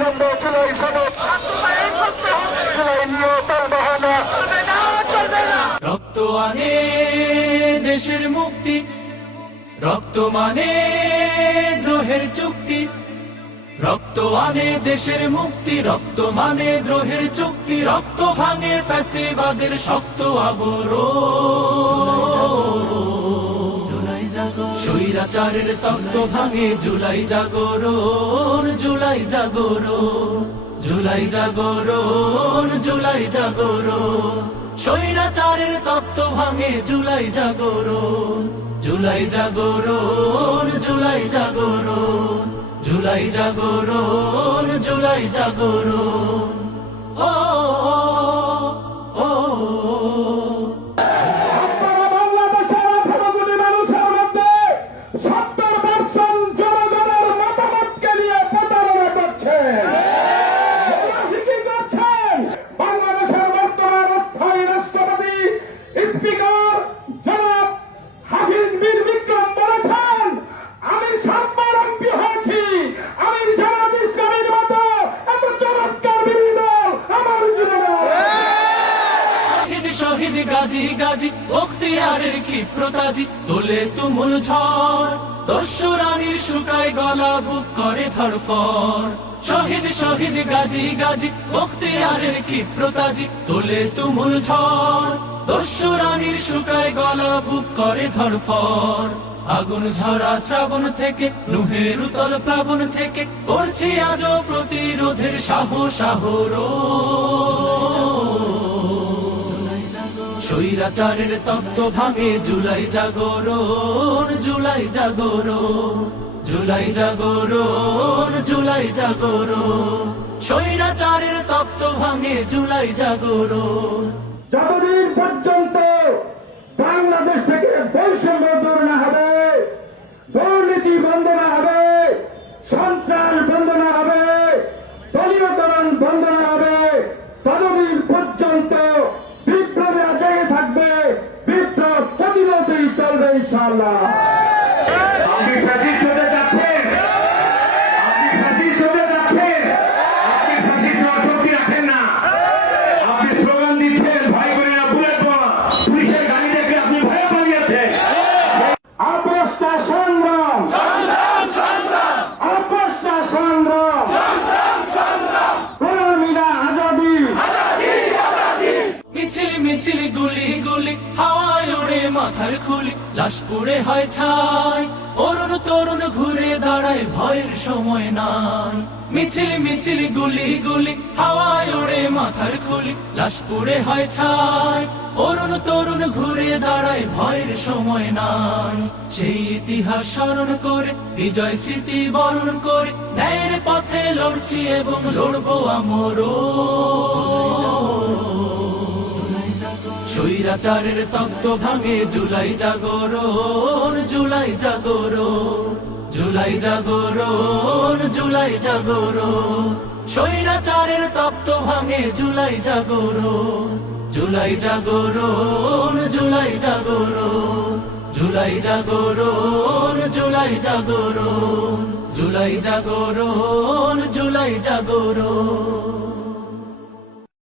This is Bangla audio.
অবিলম্বে জুলাই সনদ, জুলাই নিয়ে তালবাহানা। রক্ত আনে দেশের মুক্তি, রক্ত মানে দ্রোহের চুক্তি। রক্ত আনে দেশের মুক্তি, রক্ত মানে দ্রোহের চুক্তি। রক্ত ভাঙে ফ্যাসিবাদের শক্ত আবরণ। স্বৈরাচারের তত্ত্ব ভাঙে জুলাই জাগরণ, জুলাই জাগরণ, জুলাই জাগরণ, জুলাই জাগরণ। স্বৈরাচারের তত্ত্ব ভাঙে জুলাই জাগরণ, জুলাই জাগরণ, জুলাই জাগরণ, জুলাই জাগরণ, জুলাই জাগরণ। ও গাজী গাজী বখতিয়ারের ক্ষিপ্রতাজি তোলে তুমুল ঝড়। দস্যুরানীর শুকায় গলা, বুক করে ধড়ফড়। শহীদ শহীদ গাজী গাজী বখতিয়ারের ক্ষিপ্রতাজি তোলে তুমুল ঝড়। দস্যুরানীর শুকায় গলা, বুক করে ধড়ফড়। আগুন ঝরা শ্রাবণ থেকে, নুহের উতল প্লাবন থেকে করছি আজও প্রতিরোধের সাহস স্বৈরাচারের তত্ত্ব ভাঙে জুলাই জাগরণ, জুলাই জাগরণ, জুলাই জাগরণ, জুলাই জাগরণ। স্বৈরাচারের তত্ত্ব ভাঙে জুলাই জাগরণ। যতদিন পর্যন্ত বাংলাদেশ থেকে বৈষম্য দূর না হবে, দুর্নীতি বন্ধ না হবে, সন্ত্রাস বন্ধ না হবে, দলীয়করণ বন্ধ না হবে, ততদিন পর্যন্ত বিপ্লবে জেগে থাকবে, বিপ্লব প্রতিরোধেই চলবে ইনশাআল্লাহ। আপনি ফ্যাসিস্ট হতে যাচ্ছেন, আপনি ফ্যাসিস্ট হতে যাচ্ছেন, আপনি ফ্যাসিস্ট হওয়ার শক্তি রাখেন না। আপনি স্লোগান দিচ্ছেন, ভাই বোনেরা বুলেট পুলিশের গাড়ি দেখে আপনি ভয়ে পালিয়েছেন। আপোষটা সংগ্রাম, আপোষটা সংগ্রাম, গোলামিরা আজাদি। মিছিল মিছিল গুলি গুলি হাওয়ায় ওড়ে মাথার খুলি, লাশ পুড়ে হয় ছাই। অরুণ তরুণ ঘুরে দাঁড়ায়, ভয়ের সময় নাই। মিছিল মিছিল গুলি গুলি হাওয়ায় ওড়ে মাথার খুলি, লাশ পুড়ে হয় ছাই। অরুণ তরুণ ঘুরে দাঁড়ায়, ভয়ের সময় নাই। সেই ইতিহাস স্মরণ করে, বিজয় স্মৃতি বরণ করে, ন্যায়ের পথে লড়ছি এবং লড়বো আমরও। স্বৈরাচারের তত্ত্ব ভাঙে জুলাই জাগরণ, জুলাই জাগরণ, জুলাই জাগরণ, জুলাই জাগরণ। স্বৈরাচারের তত্ত্ব ভাঙে জুলাই জাগরণ, জুলাই জাগরণ, জুলাই জাগরণ, জুলাই জাগরণ, জুলাই জাগরণ, জুলাই জাগরণ, জুলাই জাগরণ।